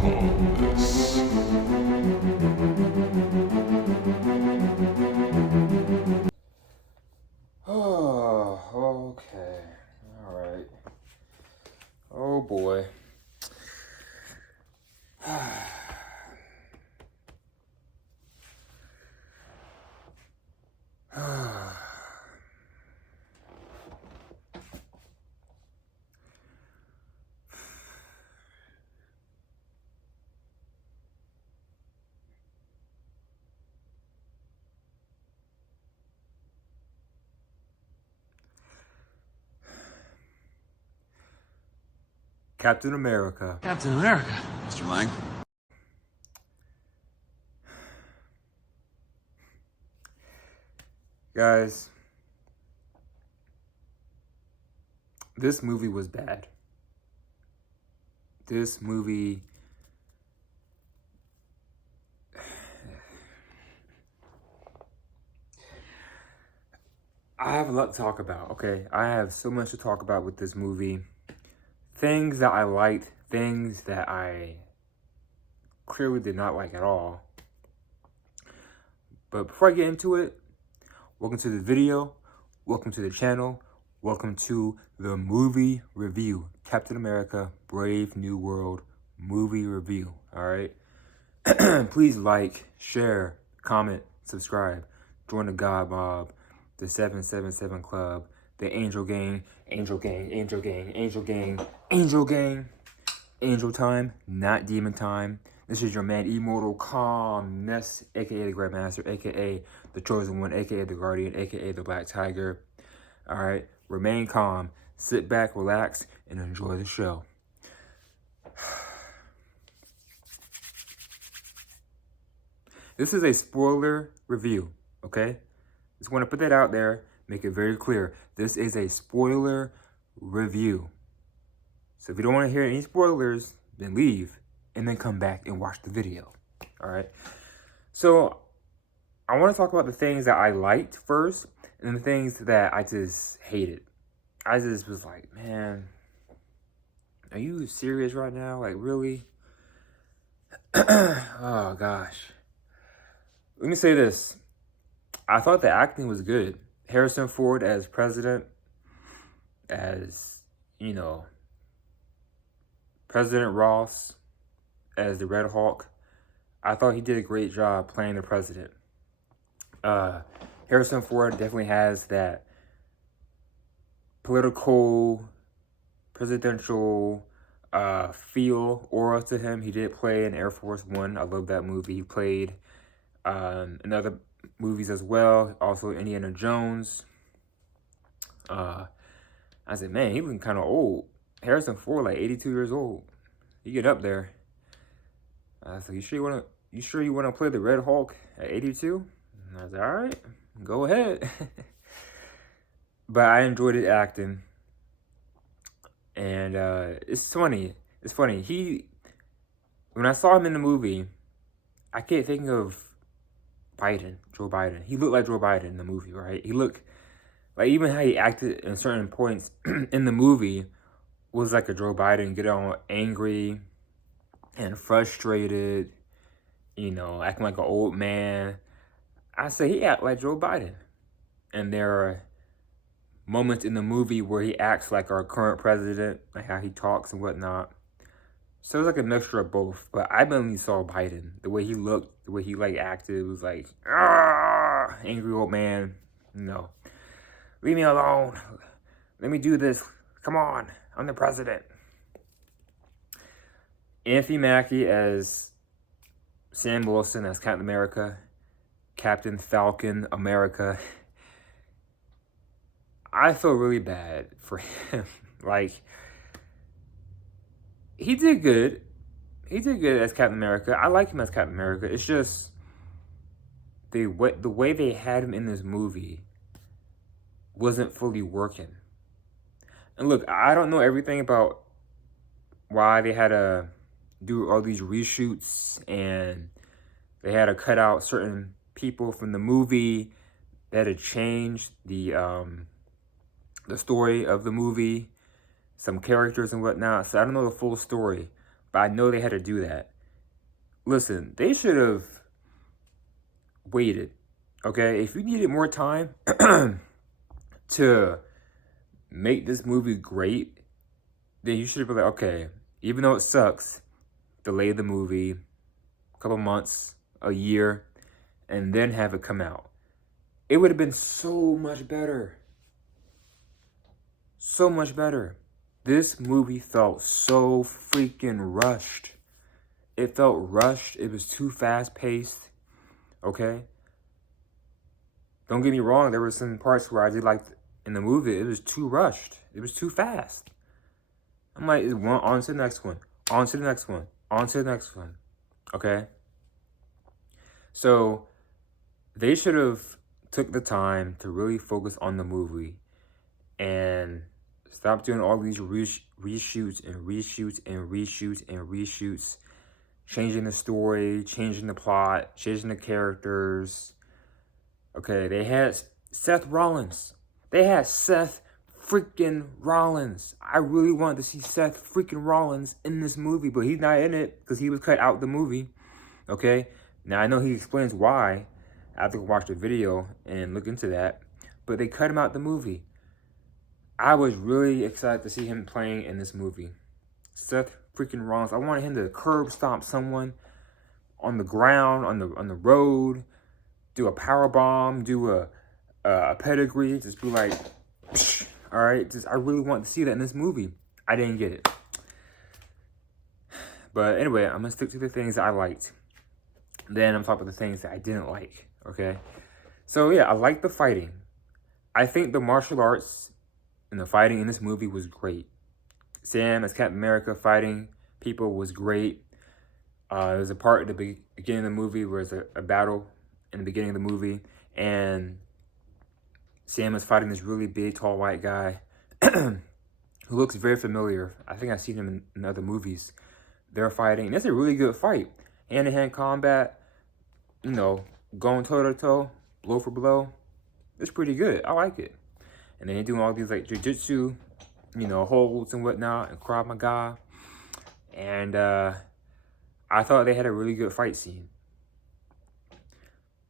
Immortalis. Oh, okay. All right. Oh boy. Captain America. Captain America. Mr. Lang? Guys, this movie was bad. This movie... I have a lot to talk about, okay? I have so much to talk about with this movie. Things that I liked, things that I clearly did not like at all. But before I get into it, welcome to the video, welcome to the channel, welcome to the movie review. Captain America, Brave New World movie review, all right? Please like, share, comment, subscribe, join the God Mob, the 777 Club, the Angel Gang, Angel Gang, Angel Gang, Angel Gang, Angel Gang, Angel Time, not Demon Time. This is your man, Immortal Calmness, aka the Grandmaster, aka the Chosen One, aka the Guardian, aka the Black Tiger. All right, remain calm, sit back, relax, and enjoy the show. This is a spoiler review, okay? Just want to put that out there, make it very clear. This is a spoiler review. So if you don't want to hear any spoilers, then leave and then come back and watch the video. All right. So I want to talk about the things that I liked first and the things that I just hated. I just was like, man, are you serious right now? Like, really? Oh, gosh. Let me say this. I thought the acting was good. Harrison Ford as president, as, you know, President Ross as the Red Hulk. I thought he did a great job playing the president. Harrison Ford definitely has that political, presidential feel, aura to him. He did play in Air Force One. I love that movie. He played in other movies as well. Also Indiana Jones. I said, man, he looking kind of old. Harrison Ford, like 82 years old. You get up there. I said, you sure you wanna play the Red Hulk at 82? And I was like, all right, go ahead. But I enjoyed it acting. And it's funny. It's funny. When I saw him in the movie, I kept thinking of Biden, Joe Biden. He looked like Joe Biden in the movie, right? He looked like, even how he acted in certain points in the movie was like a Joe Biden, get all angry and frustrated, you know, acting like an old man. I say he act like Joe Biden. And there are moments in the movie where he acts like our current president, like how he talks and whatnot. So it's like a mixture of both. But I mainly saw Biden. The way he looked, the way he like acted was like, ah, angry old man. No. Leave me alone. Let me do this. Come on. I'm the president. Anthony Mackie as Sam Wilson as Captain America. Captain Falcon America. I feel really bad for him. Like, he did good. He did good as Captain America. I like him as Captain America. It's just the way they had him in this movie wasn't fully working. And look, I don't know everything about why they had to do all these reshoots and they had to cut out certain people from the movie that had changed the story of the movie. some characters and whatnot. So I don't know the full story, but I know they had to do that. Listen, they should have waited. Okay, if you needed more time to make this movie great, then you should have been like, okay, even though it sucks, delay the movie a couple months, a year, and then have it come out. It would have been so much better. So much better. This movie felt so freaking rushed. It felt rushed. It was too fast paced. Okay? Don't get me wrong, there were some parts where I did like in the movie, it was too rushed. It was too fast. I'm like, on to the next one, on to the next one, on to the next one. Okay? So they should have took the time to really focus on the movie and stop doing all these reshoots and reshoots and reshoots and reshoots, changing the story, changing the plot, changing the characters. Okay, they had Seth Rollins. They had Seth freaking Rollins. I really wanted to see Seth freaking Rollins in this movie, but he's not in it because he was cut out the movie. Okay, now I know he explains why. I have to watch the video and look into that, but they cut him out the movie. I was really excited to see him playing in this movie. Seth freaking Rollins. I wanted him to curb stomp someone on the ground, on the road, do a power bomb, do a pedigree, just be like, psh, all right. I really want to see that in this movie. I didn't get it. But anyway, I'm gonna stick to the things that I liked. Then I'm talking about the things that I didn't like. Okay. So yeah, I like the fighting. I think the martial arts and the fighting in this movie was great. Sam as Captain America fighting people was great. There's a part at the beginning of the movie where there's a battle in the beginning of the movie, and Sam is fighting this really big, tall, white guy who looks very familiar. I think I've seen him in other movies. They're fighting, and it's a really good fight. Hand-to-hand combat, you know, going toe-to-toe, blow for blow. It's pretty good. I like it. And then they're doing all these, like, jiu-jitsu, you know, holds and whatnot, and Krav Maga. And I thought they had a really good fight scene.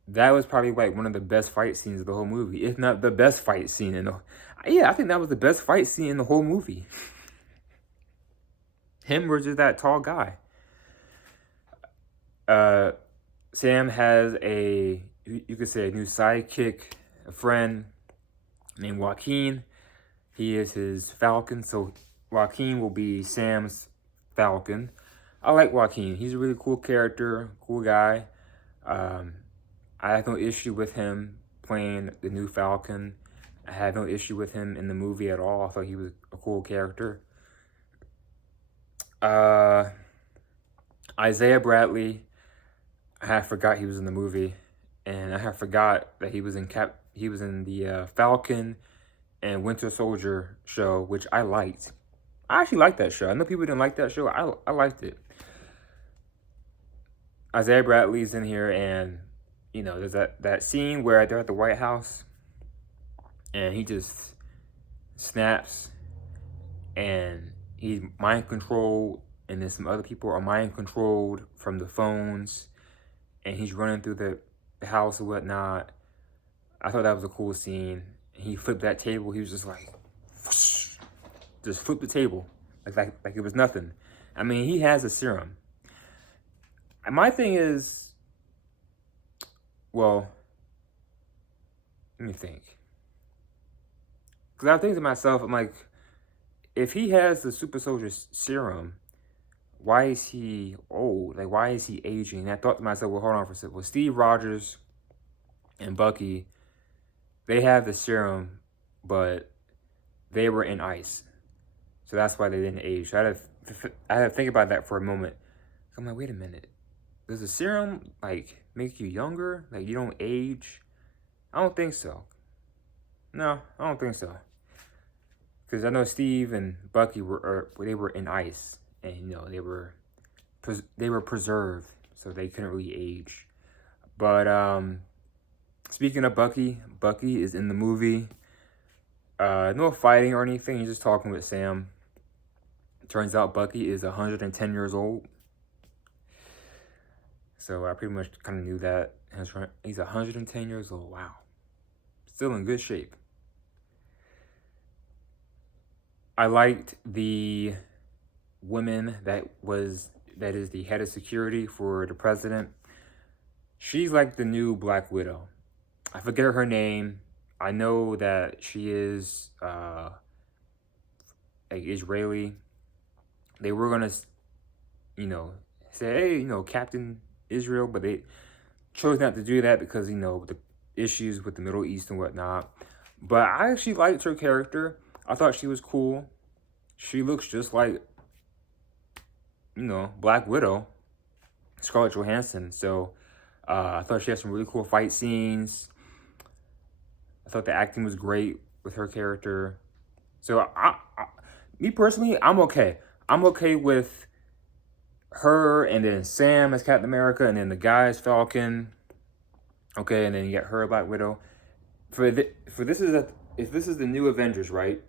That was probably like one of the best fight scenes of the whole movie, if not the best fight scene in the. Yeah, I think that was the best fight scene in the whole movie. Him versus that tall guy. Sam has you could say a new sidekick, a friend named Joaquin. He is his Falcon, so Joaquin will be Sam's Falcon. I like Joaquin. He's a really cool character, cool guy. I have no issue with him playing the new Falcon. I had no issue with him in the movie at all. I thought he was a cool character. Isaiah Bradley, I had forgot he was in the movie, and I had forgot that he was in the Falcon and Winter Soldier show, which I liked. I actually liked that show. I know people didn't like that show. I liked it. Isaiah Bradley's in here, and you know, there's that scene where they're at the White House, and he just snaps, and he's mind controlled, and then some other people are mind controlled from the phones, and he's running through the house and whatnot. I thought that was a cool scene. He flipped that table. He was just like, whoosh, just flipped the table like it was nothing. I mean, he has a serum. My thing is, well, let me think. Because I think to myself, I'm like, if he has the super soldier serum, why is he old? Like, why is he aging? And I thought to myself, well, hold on for a second. Well, Steve Rogers and Bucky, they have the serum, but they were in ice. So that's why they didn't age. So I had to think about that for a moment. I'm like, wait a minute. Does the serum, like, make you younger? Like, you don't age? I don't think so. No, I don't think so. Because I know Steve and Bucky were in ice. And, you know, they were preserved. So they couldn't really age. But, speaking of Bucky is in the movie. No fighting or anything. He's just talking with Sam. Turns out Bucky is 110 years old. So I pretty much kind of knew that. He's 110 years old. Wow. Still in good shape. I liked the woman that is the head of security for the president. She's like the new Black Widow. I forget her name. I know that she is like Israeli. They were gonna, say, hey, Captain Israel, but they chose not to do that because, the issues with the Middle East and whatnot. But I actually liked her character. I thought she was cool. She looks just like, Black Widow, Scarlett Johansson. So I thought she had some really cool fight scenes. I thought the acting was great with her character. So me personally, I'm okay. I'm okay with her and then Sam as Captain America and then the guy as Falcon. Okay, and then you got her Black Widow. If this is the new Avengers, right?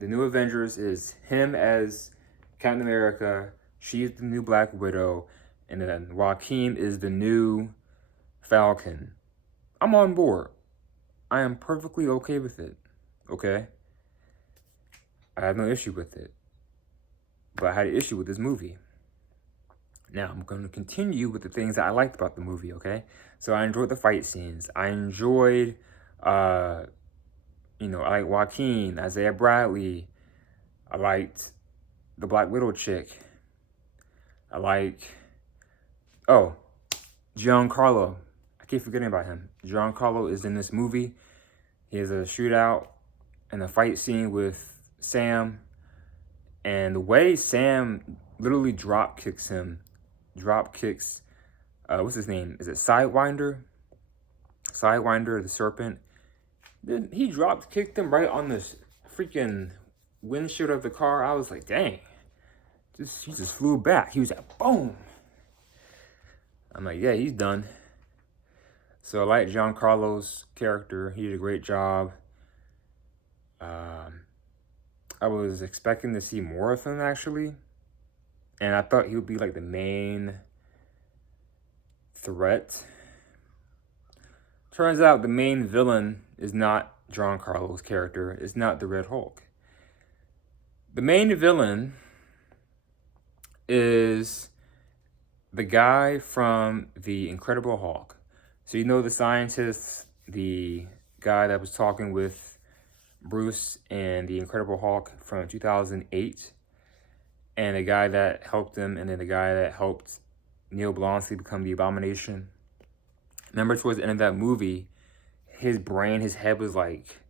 The new Avengers is him as Captain America. She's the new Black Widow, and then Joaquin is the new Falcon. I'm on board. I am perfectly okay with it. Okay? I have no issue with it. But I had an issue with this movie. Now, I'm going to continue with the things that I liked about the movie, okay? So I enjoyed the fight scenes. I enjoyed, I like Joaquin, Isaiah Bradley. I liked the Black Widow chick. I like, Giancarlo. I keep forgetting about him. Giancarlo is in this movie. He has a shootout and a fight scene with Sam. And the way Sam literally drop kicks, what's his name? Is it Sidewinder? Sidewinder, the serpent. Then he kicked him right on the freaking windshield of the car. I was like, dang. He just flew back. He was like, boom. I'm like, yeah, he's done. So I like Giancarlo's character. He did a great job. I was expecting to see more of him, actually. And I thought he would be like the main threat. Turns out the main villain is not Giancarlo's character. It's not the Red Hulk. The main villain is the guy from The Incredible Hulk. So the scientist, the guy that was talking with Bruce and The Incredible Hulk from 2008, and the guy that helped him, and then the guy that helped Neil Blomsky become the Abomination. Remember towards the end of that movie, his head was like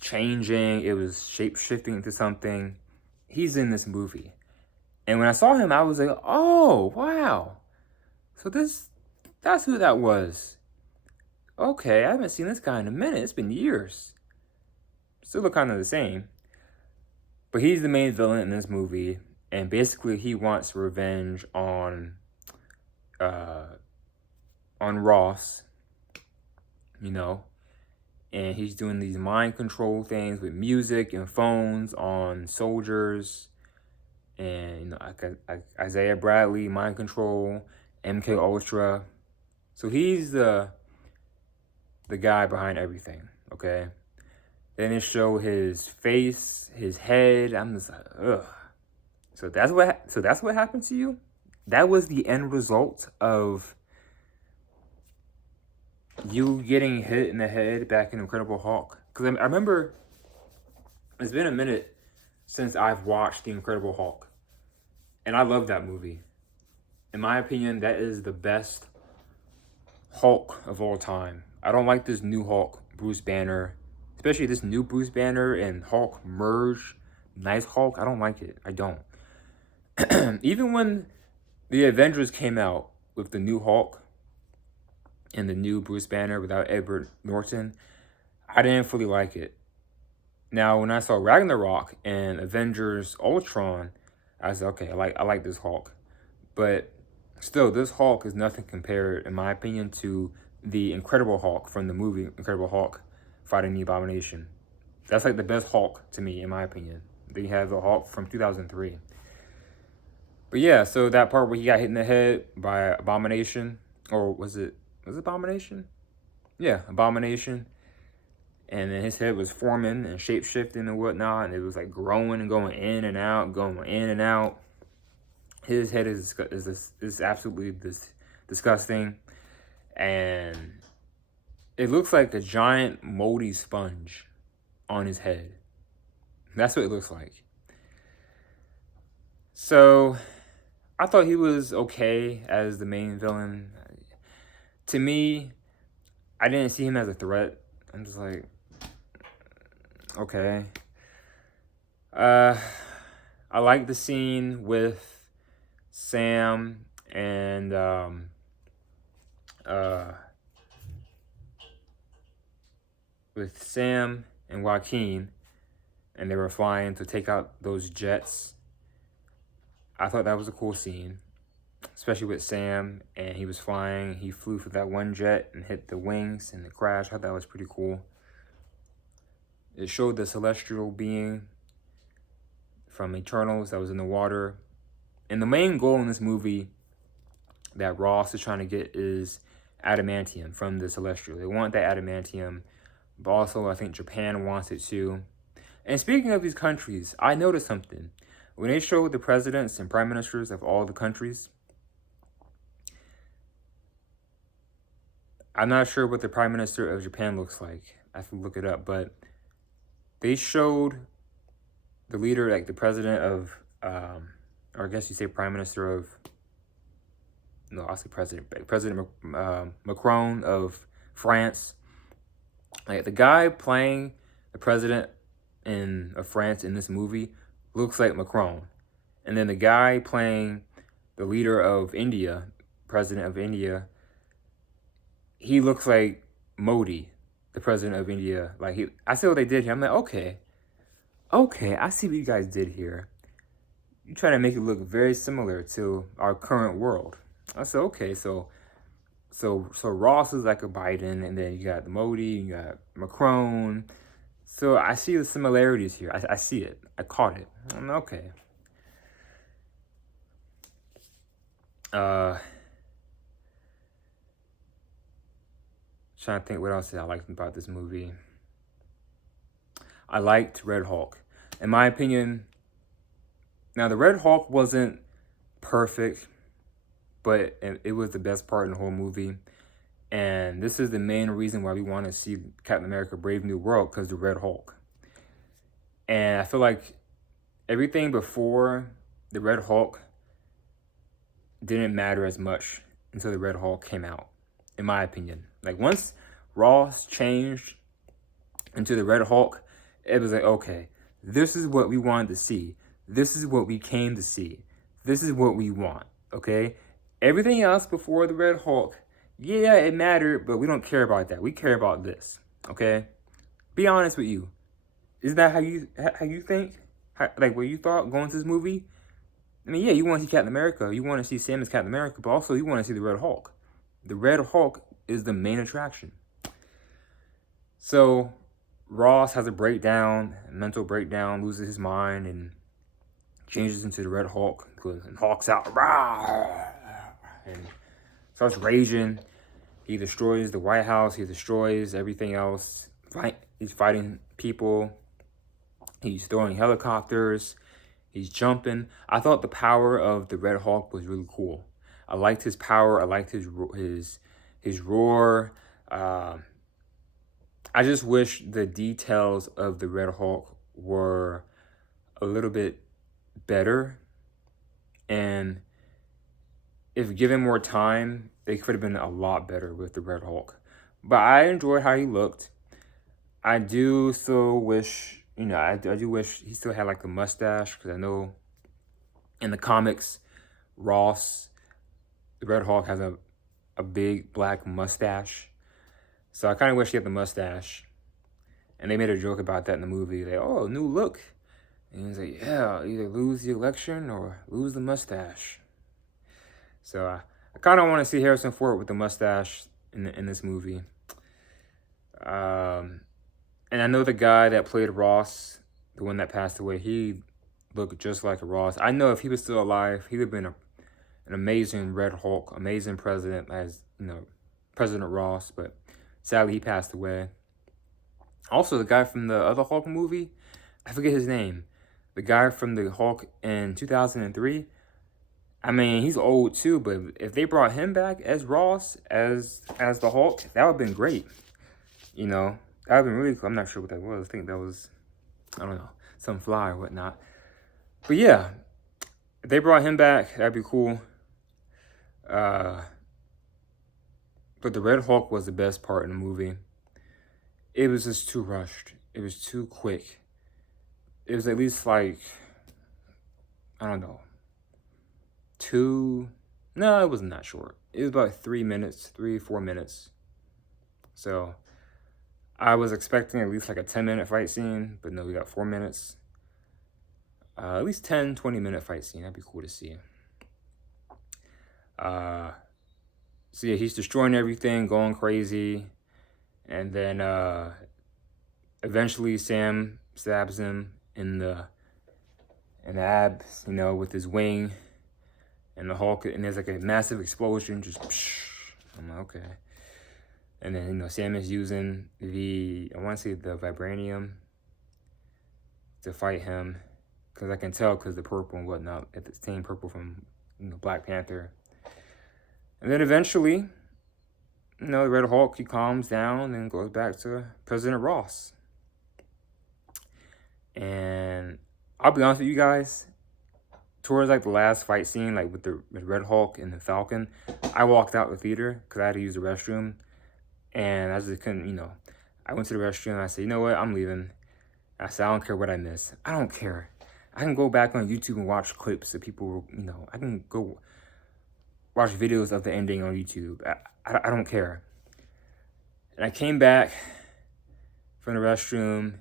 changing. It was shape-shifting into something. He's in this movie. And when I saw him, I was like, oh, wow. So that's who that was. Okay, I haven't seen this guy in a minute. It's been years. Still look kind of the same. But he's the main villain in this movie. And basically, he wants revenge on Ross. And he's doing these mind control things with music and phones on soldiers. And Isaiah Bradley, mind control, MK Ultra. So he's the guy behind everything, okay? Then it show his face, his head. I'm just like, ugh. So that's what happened to you? That was the end result of you getting hit in the head back in Incredible Hulk? Because I remember it's been a minute since I've watched The Incredible Hulk. And I love that movie. In my opinion, that is the best Hulk of all time. I don't like this new Hulk, Bruce Banner. Especially this new Bruce Banner and Hulk merge. Nice Hulk, I don't like it. I don't. Even when the Avengers came out with the new Hulk and the new Bruce Banner without Edward Norton, I didn't fully like it. Now, when I saw Ragnarok and Avengers Ultron, I said, okay, I like this Hulk. But still, this Hulk is nothing compared, in my opinion, to the Incredible Hulk from the movie Incredible Hulk fighting the Abomination. That's like the best Hulk to me, in my opinion. Then you have the Hulk from 2003. But yeah, so that part where he got hit in the head by Abomination, or was it Abomination? Yeah, Abomination. And then his head was forming and shape shifting and whatnot, and it was like growing and going in and out, going in and out. His head is absolutely disgusting, and it looks like a giant moldy sponge on his head. That's what it looks like. So I thought he was okay as the main villain. To me, I didn't see him as a threat. I'm just like, okay. I like the scene with Sam and Joaquin, and they were flying to take out those jets. I thought that was a cool scene, especially with Sam, and he was flying. He flew for that one jet and hit the wings and the crash. I thought that was pretty cool. It showed the celestial being from Eternals that was in the water. And the main goal in this movie that Ross is trying to get is adamantium from the celestial. They want that adamantium, but also I think Japan wants it too. And speaking of these countries, I noticed something. When they showed the presidents and prime ministers of all the countries, I'm not sure what the prime minister of Japan looks like. I have to look it up, but they showed the leader, like the president of, or I guess you say prime minister of, no, I'll say President Macron of France. Like the guy playing the president of France in this movie looks like Macron. And then the guy playing the leader of India, president of India, he looks like Modi, the president of India. Like I see what they did here. I'm like, okay, I see what you guys did here. You're trying to make it look very similar to our current world. I said, okay, so Ross is like a Biden, and then you got the Modi, you got Macron. So I see the similarities here. I see it. I caught it. I'm okay. Trying to think what else I liked about this movie. I liked Red Hulk. In my opinion, now the Red Hulk wasn't perfect, but it was the best part in the whole movie. And this is the main reason why we want to see Captain America Brave New World, because the Red Hulk. And I feel like everything before the Red Hulk didn't matter as much until the Red Hulk came out, in my opinion. Like once Ross changed into the Red Hulk, it was like, okay, this is what we wanted to see. This is what we came to see. This is what we want, okay? Everything else before the Red Hulk, yeah, it mattered, but we don't care about that. We care about this, okay? Be honest with you. Isn't that how you think? Like what you thought going to this movie? I mean, yeah, you want to see Captain America. You want to see Sam as Captain America, but also you want to see the Red Hulk. The Red Hulk is the main attraction. So Ross has a mental breakdown, loses his mind, and changes into the Red Hulk. And Hulk's out, and starts raging. He destroys the White House. He destroys everything else. He's fighting people. He's throwing helicopters. He's jumping. I thought the power of the Red Hulk was really cool. I liked his power. I liked his roar. I just wish the details of the Red Hulk were a little bit better. And if given more time, they could have been a lot better with the Red Hulk. But I enjoyed how he looked. I do still wish, I do wish he still had like a mustache, because I know in the comics, Ross, the Red Hulk, has a big black mustache. So I kind of wish he had the mustache. And they made a joke about that in the movie. Like, oh, new look. And he's like, yeah, either lose the election or lose the mustache. So I kind of want to see Harrison Ford with the mustache in this movie. And I know the guy that played Ross the one that passed away, he looked just like Ross. I know if he was still alive, he would have been an amazing Red Hulk, amazing president, as you know, President Ross. But sadly, he passed away. Also, the guy from the other Hulk movie, I forget his name. The guy from the Hulk in 2003. I mean, he's old too, but if they brought him back as Ross, as the Hulk, that would have been great. You know, that would have been really cool. I'm not sure what that was. I think that was, I don't know, some fly or whatnot. But yeah, if they brought him back, that'd be cool. But the Red Hulk was the best part in the movie. It was just too rushed. It was too quick. It was at least like, I don't know, no, it wasn't that short. It was about 3 minutes, 4 minutes. So I was expecting at least like a 10-minute fight scene, but no, we got 4 minutes. At least 10, 20-minute fight scene. That'd be cool to see. So yeah, he's destroying everything, going crazy. And then eventually Sam stabs him in the abs, you know, with his wing. And the Hulk, and there's like a massive explosion, just psh. I'm like, okay. And then, you know, Sam is using I want to say the vibranium to fight him. Because I can tell because the purple and whatnot, it's the same purple from, you know, Black Panther. And then eventually, you know, the Red Hulk, he calms down and goes back to President Ross. And I'll be honest with you guys, towards like the last fight scene, like with the Red Hulk and the Falcon, I walked out the theater because I had to use the restroom. And I just couldn't, you know, I went to the restroom and I said, you know what, I'm leaving. I said, I don't care what I miss. I don't care. I can go back on YouTube and watch clips of people, you know, I can go watch videos of the ending on YouTube. I don't care. And I came back from the restroom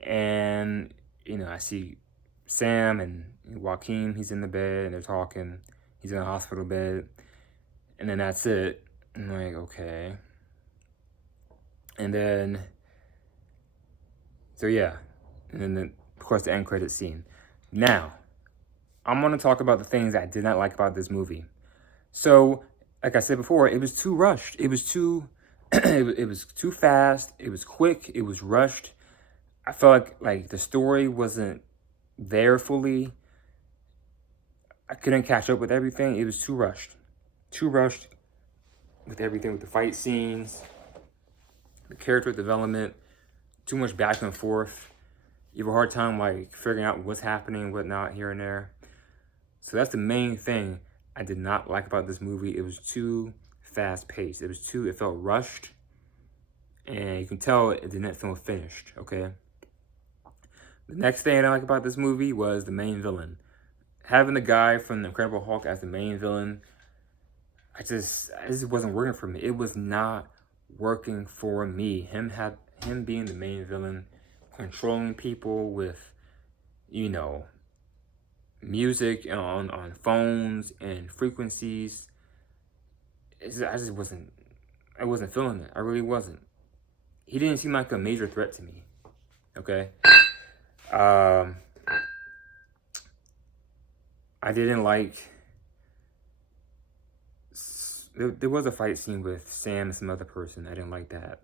and, you know, I see Sam and Joaquin, he's in the bed and they're talking. He's in a hospital bed. And then that's it. I'm like, okay. And then, so yeah. And then, of course, the end credit scene. Now, I'm going to talk about the things I did not like about this movie. So, like I said before, it was too rushed. It was too, it was too fast. It was quick. It was rushed. I felt like the story wasn't there fully. I couldn't catch up with everything. It was too rushed. Too rushed with everything, with the fight scenes, the character development, too much back and forth. You have a hard time like figuring out what's happening, whatnot, here and there. So that's the main thing I did not like about this movie. It was too fast paced. It felt rushed. And you can tell it didn't feel finished, okay? The next thing I didn't like about this movie was the main villain. Having the guy from The Incredible Hulk as the main villain, it just wasn't working for me. It was not working for me. Him being the main villain, controlling people with, you know, music on phones and frequencies. I wasn't feeling it. I really wasn't. He didn't seem like a major threat to me. Okay. I didn't like. There was a fight scene with Sam and some other person. I didn't like that.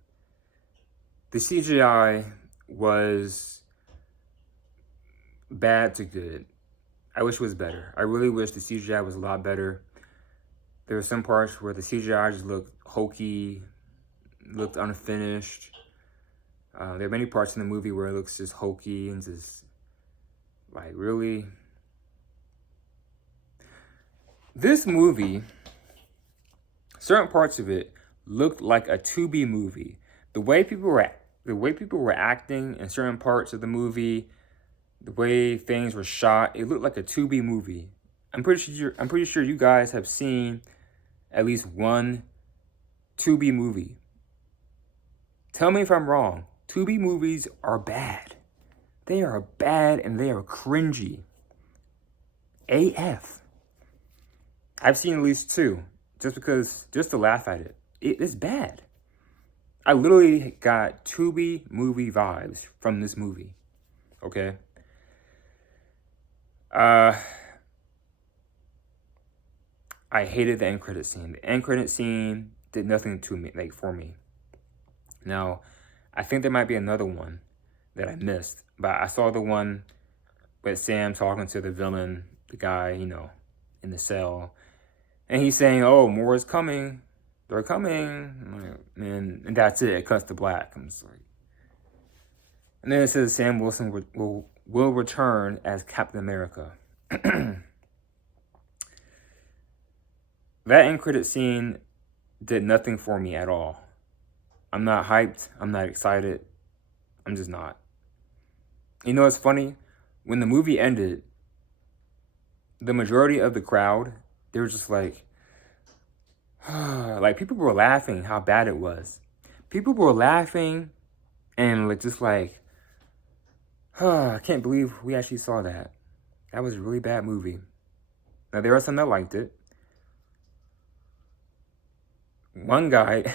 The CGI was bad to good. I wish it was better. I really wish the CGI was a lot better. There were some parts where the CGI just looked hokey, looked unfinished. There are many parts in the movie where it looks just hokey and just like, really. This movie, certain parts of it looked like a Tubi movie. The way people were acting in certain parts of the movie, the way things were shot, it looked like a Tubi movie. I'm pretty sure you guys have seen at least one Tubi movie. Tell me if I'm wrong. Tubi movies are bad. They are bad and they are cringy. AF. I've seen at least two, just to laugh at it. It's bad. I literally got Tubi movie vibes from this movie. Okay? Uh, I hated the end credit scene. The end credit scene did nothing to me, like for me. Now, I think there might be another one that I missed, but I saw the one with Sam talking to the villain, the guy, in the cell, and he's saying, "Oh, more is coming. They're coming," and that's it. It cuts to black. I'm just like, and then it says Sam Wilson will return as Captain America. That end credit scene did nothing for me at all. I'm not hyped. I'm not excited. I'm just not. You know, it's funny. When the movie ended, the majority of the crowd, they were just like, like people were laughing how bad it was. People were laughing and I can't believe we actually saw that. That was a really bad movie. Now, there are some that liked it. One guy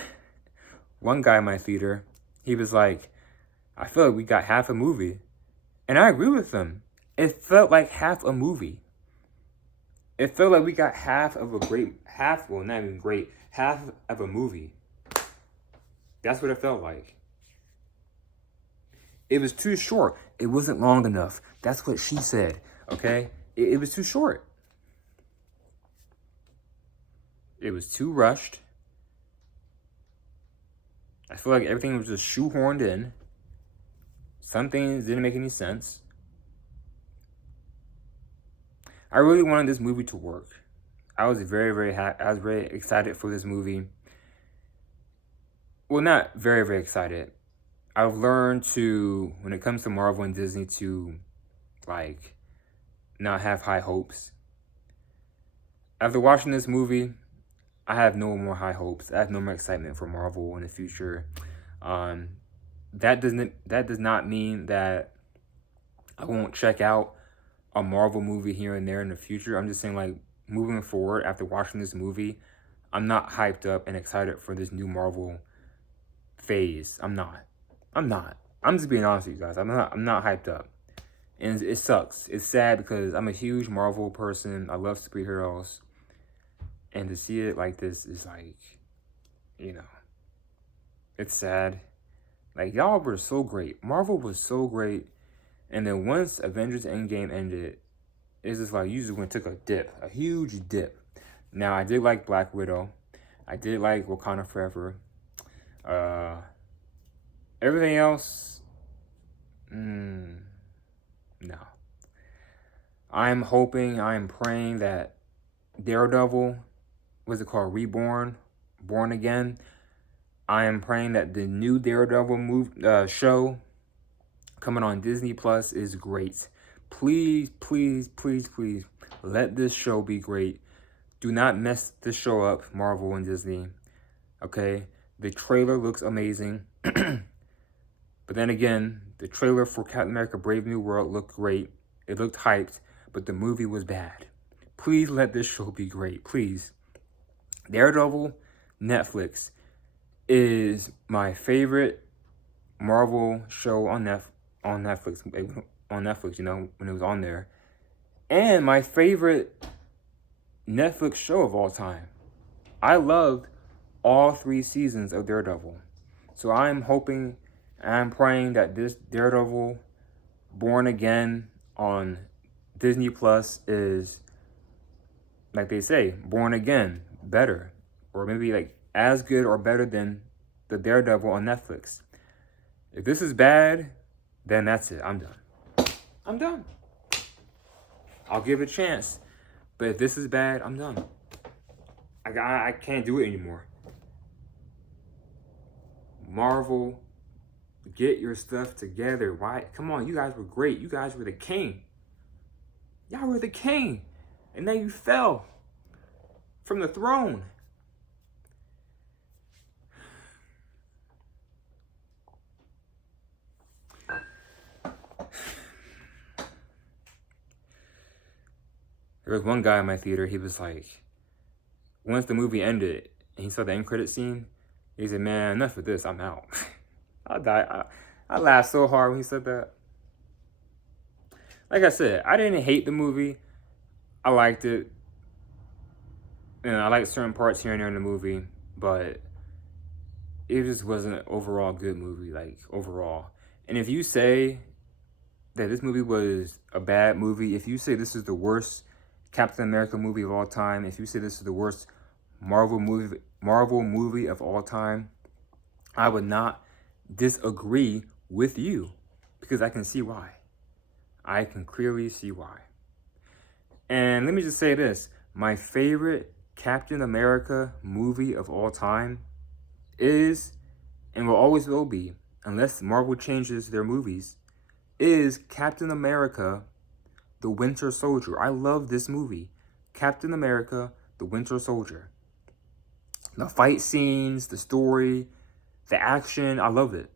in my theater, he was like, I feel like we got half a movie. And I agree with him. It felt like half a movie. It felt like we got half of a half of a movie. That's what it felt like. It was too short. It wasn't long enough. That's what she said, okay? It was too short. It was too rushed. I feel like everything was just shoehorned in. Some things didn't make any sense. I really wanted this movie to work. I was very excited for this movie. Well, not very excited. I've learned to, when it comes to Marvel and Disney, to not have high hopes. After watching this movie, I have no more high hopes. I have no more excitement for Marvel in the future. That does not mean that I won't check out a Marvel movie here and there in the future. I'm just saying, moving forward after watching this movie, I'm not hyped up and excited for this new Marvel phase. I'm not. I'm just being honest with you guys. I'm not hyped up. And it sucks. It's sad because I'm a huge Marvel person. I love superheroes. And to see it like this is it's sad. Y'all were so great. Marvel was so great. And then once Avengers Endgame ended, it's just you just went and took a dip. A huge dip. Now, I did like Black Widow. I did like Wakanda Forever. Everything else, no. I'm praying that Daredevil, what's it called, Born Again. I am praying that the new Daredevil show coming on Disney Plus is great. Please, let this show be great. Do not mess this show up, Marvel and Disney. Okay? The trailer looks amazing. But then again, the trailer for Captain America Brave New World looked great. It looked hyped, but the movie was bad. Please let this show be great. Please. Daredevil, Netflix, is my favorite Marvel show on Netflix. When it was on there. And my favorite Netflix show of all time. I loved all 3 seasons of Daredevil. So I'm hoping and I'm praying that this Daredevil Born Again on Disney Plus is, like they say, Born Again, better. Or maybe as good or better than the Daredevil on Netflix. If this is bad, then that's it. I'm done. I'll give it a chance. But if this is bad, I'm done. I can't do it anymore. Marvel, get your stuff together. Why? Come on, you guys were great. You guys were the king. Y'all were the king. And then you fell from the throne. There was one guy in my theater, he was like, once the movie ended and he saw the end credit scene, he said, man, enough of this, I'm out. I laughed so hard when he said that. like I said, I didn't hate the movie. I liked it. You know, I liked certain parts here and there in the movie, but it just wasn't an overall good movie, like overall. And if you say that this movie was a bad movie, if you say this is the worst Captain America movie of all time, if you say this is the worst Marvel movie of all time, I would not disagree with you because I can see why. I can clearly see why. And let me just say this, my favorite Captain America movie of all time is, and will always will be, unless Marvel changes their movies, is Captain America, The Winter Soldier. I love this movie. Captain America, The Winter Soldier. The fight scenes, the story, the action, I love it.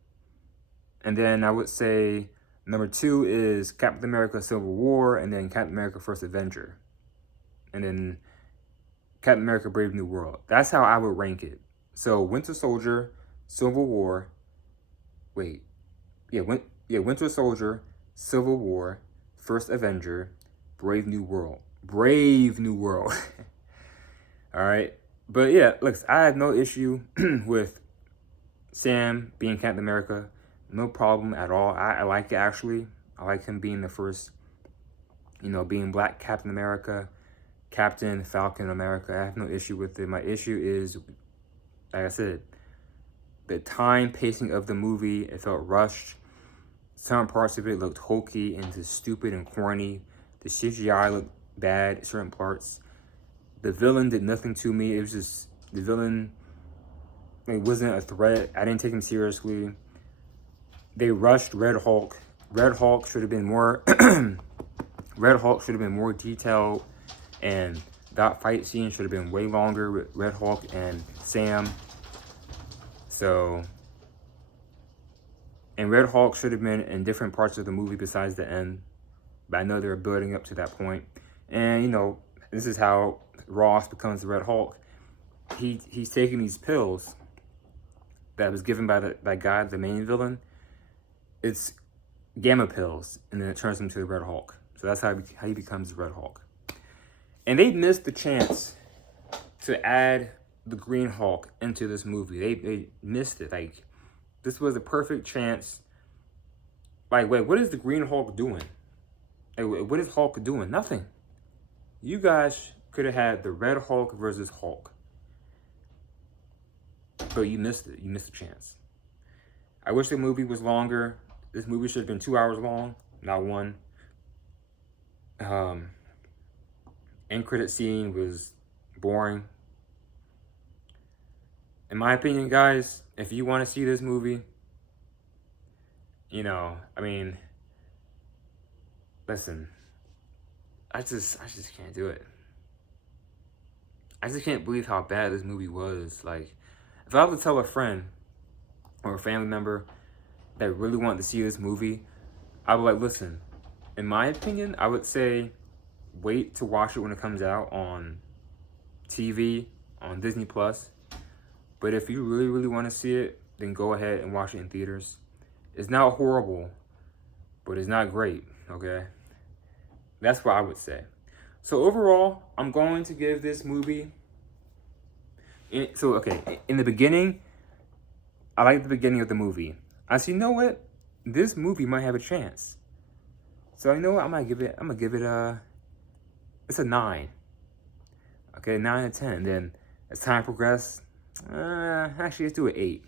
And then I would say number 2 is Captain America Civil War, and then Captain America First Avenger. And then Captain America Brave New World. That's how I would rank it. So Winter Soldier, Civil War, Winter Soldier, Civil War, First Avenger, Brave New World. Brave New World. All right. But yeah, look, I have no issue with Sam being Captain America. No problem at all. I like it, actually. I like him being the first, being Black Captain America, Captain Falcon America. I have no issue with it. My issue is, like I said, the time pacing of the movie. It felt rushed. Some parts of it looked hokey and just stupid and corny. The CGI looked bad, certain parts. The villain did nothing to me. It was just, the villain, it wasn't a threat. I didn't take him seriously. They rushed Red Hulk. Red Hulk should have been more Red Hulk should have been more detailed, and that fight scene should have been way longer with Red Hulk and Sam. And Red Hulk should have been in different parts of the movie besides the end. But I know they're building up to that point. And, this is how Ross becomes the Red Hulk. He's taking these pills that was given by that guy, the main villain. It's gamma pills, and then it turns him to the Red Hulk. So that's how he becomes the Red Hulk. And they missed the chance to add the Green Hulk into this movie. They missed it. Like, this was a perfect chance. Like, wait, what is the Green Hulk doing? Like, what is Hulk doing? Nothing. You guys could have had the Red Hulk versus Hulk. But you missed it. You missed a chance. I wish the movie was longer. This movie should have been 2 hours long, not 1. End credit scene was boring. In my opinion, guys, if you want to see this movie, listen, I just can't do it. I just can't believe how bad this movie was. Like, if I was to tell a friend or a family member that really wanted to see this movie, I would like, listen, in my opinion, I would say wait to watch it when it comes out on TV, on Disney Plus. But if you really, really want to see it, then go ahead and watch it in theaters. It's not horrible, but it's not great, okay? That's what I would say. So overall, I'm going to give this movie... in the beginning, I like the beginning of the movie. I said, you know what? This movie might have a chance. So you know what? I'm gonna give it it's a 9. Okay, 9 out of 10. Then as time progressed, actually let's do an 8.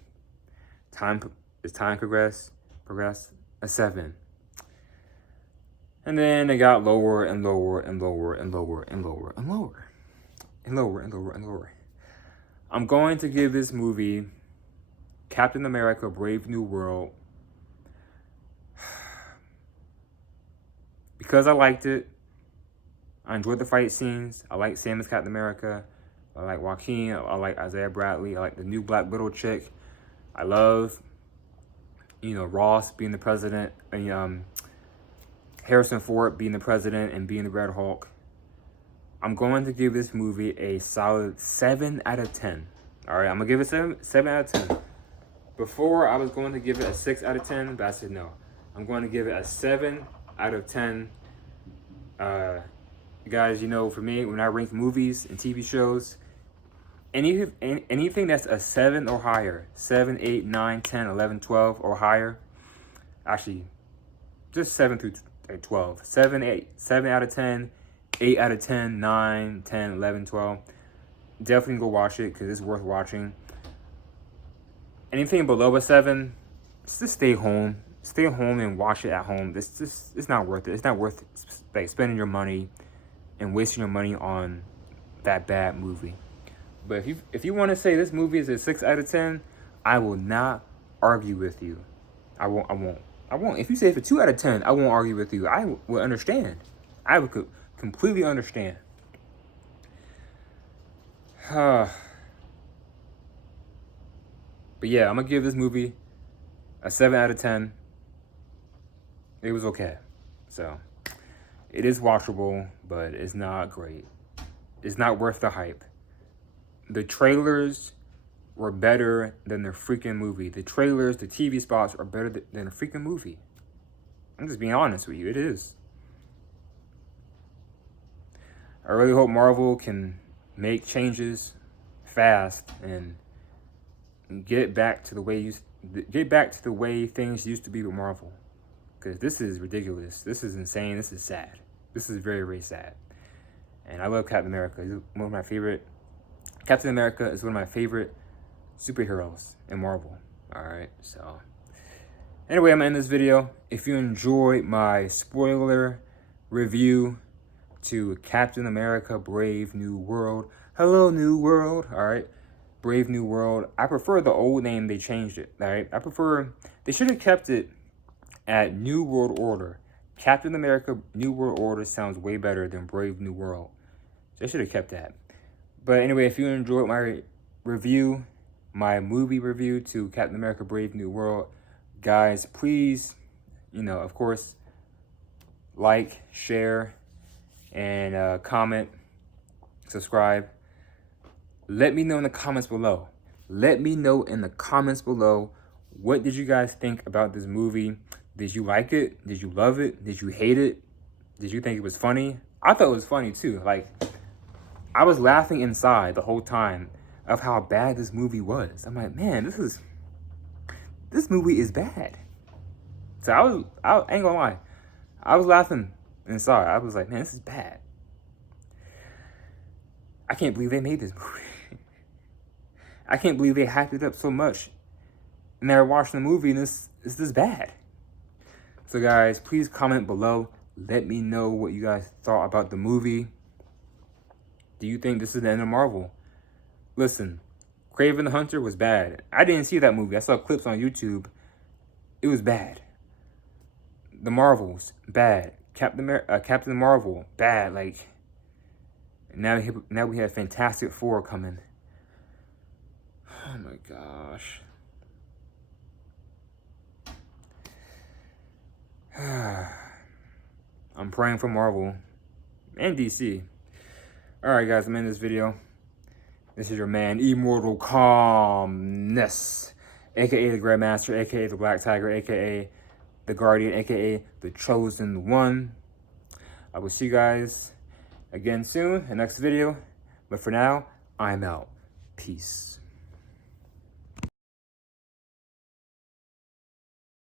As time progressed, a 7. And then it got lower and lower and lower and lower and lower and lower and lower and lower and lower. I'm going to give this movie Captain America Brave New World because I liked it. I enjoyed the fight scenes. I like Sam as Captain America. I like Joaquin. I like Isaiah Bradley. I like the new Black Widow chick. I love, Ross being the president. And, Harrison Ford being the president and being the Red Hulk. I'm going to give this movie a solid 7 out of 10. All right, I'm going to give it 7 out of 10. Before, I was going to give it a 6 out of 10, but I said no. I'm going to give it a 7 out of 10 Guys, you know, for me, when I rank movies and TV shows, anything that's a 7 or higher, 7, 8, 9, 10, 11, 12 or higher, actually, just 7 through 12. 7, 8, 7 out of 10, 8 out of 10, 9, 10, 11, 12. Definitely go watch it because it's worth watching. Anything below a 7, just stay home. Stay home and watch it at home. It's not worth it. It's not worth like spending your money and wasting your money on that bad movie. But if you want to say this movie is a 6 out of 10, I will not argue with you. I won't. If you say it's a 2 out of 10, I won't argue with you. I will understand. I would completely understand. But yeah, I'm gonna give this movie a 7 out of 10. It was okay. So it is watchable, but it's not great. It's not worth the hype. The trailers were better than the freaking movie. The trailers, the TV spots are better than the freaking movie. I'm just being honest with you. It is. I really hope Marvel can make changes fast and get back to the way things used to be with Marvel. Because this is ridiculous. This is insane. This is sad. This is very, very sad. And I love Captain America. He's one of my favorite. Captain America is one of my favorite superheroes in Marvel. All right. So anyway, I'm gonna end this video. If you enjoyed my spoiler review to Captain America: Brave New World. Hello, New World. All right. Brave New World. I prefer the old name. They changed it. All right. They should have kept it at New World Order. Captain America New World Order sounds way better than Brave New World. They should have kept that. But anyway, if you enjoyed my review, my movie review to Captain America Brave New World, guys, please, of course, like, share, and comment, subscribe. Let me know in the comments below. Let me know in the comments below, what did you guys think about this movie? Did you like it? Did you love it? Did you hate it? Did you think it was funny? I thought it was funny too. Like, I was laughing inside the whole time of how bad this movie was. I'm like, man, this movie is bad. So I ain't gonna lie. I was laughing inside. I was like, man, this is bad. I can't believe they made this movie. I can't believe they hyped it up so much. And they're watching the movie and this is this bad. So guys, please comment below. Let me know what you guys thought about the movie. Do you think this is the end of Marvel? Listen, Kraven the Hunter was bad. I didn't see that movie. I saw clips on YouTube. It was bad. The Marvels, bad. Captain Marvel, bad. Like, now we have Fantastic Four coming. Oh my gosh. I'm praying for Marvel and DC. Alright guys, I'm in this video. This is your man, Immortal Calmness, aka the Grandmaster, aka the Black Tiger, aka the Guardian, aka the Chosen One. I will see you guys again soon in the next video. But for now, I'm out. Peace.